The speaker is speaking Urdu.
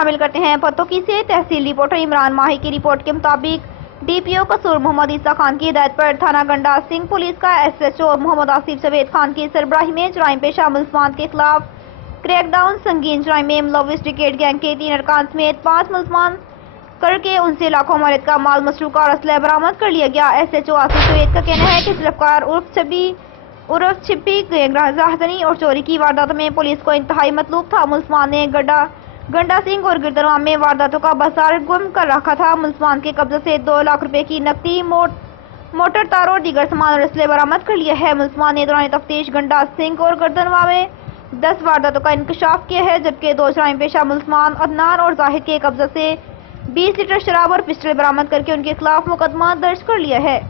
شامل کرتے ہیں پتوکی سے تحصیل رپورٹر عمران ماہی کی رپورٹ کے مطابق ڈی پی او قصور محمد عیسیٰ خان کی ہدایت پر تھانہ گنڈا سنگھ پولیس کا ایس ایچ او محمد آصف جاوید خان کی سربراہی میں جرائم پیشہ ملزمان کے خلاف کریک ڈاؤن سنگین جرائم میں ملوث ڈکیٹ گینگ کے 3 ارکان سمیت 5 ملزمان کر کے ان سے لاکھوں مالت کا مال مسروقہ اور اسلحہ برآمد کر لیا گیا۔ S H O Asif Javed کا کہنا ہے کہ گرفتار عرف چھپی گینگ راہزنی اور چوری کی وارداتوں میں پولیس کو انتہائی مطلوب تھا۔ ملزمان نے گنڈا سنگھ اور گردنوا میں وارداتوں کا بازار گم کر رکھا تھا۔ ملزمان کے قبضے سے 2 لاکھ روپے کی نقدی، موٹر تار اور دیگر سامان اور اسلحہ برآمد کر لیا ہے۔ ملزمان نے دوران تفتیش گنڈا سنگھ اور گردنوا میں 10 وارداتوں کا انکشاف کیا ہے، جبکہ 2 جرائم پیشہ ملزمان عدنان اور زاہد کے قبضے سے 20 لیٹر شراب اور پسٹل برآمد کر کے ان کے خلاف مقدمہ درج کر لیا ہے۔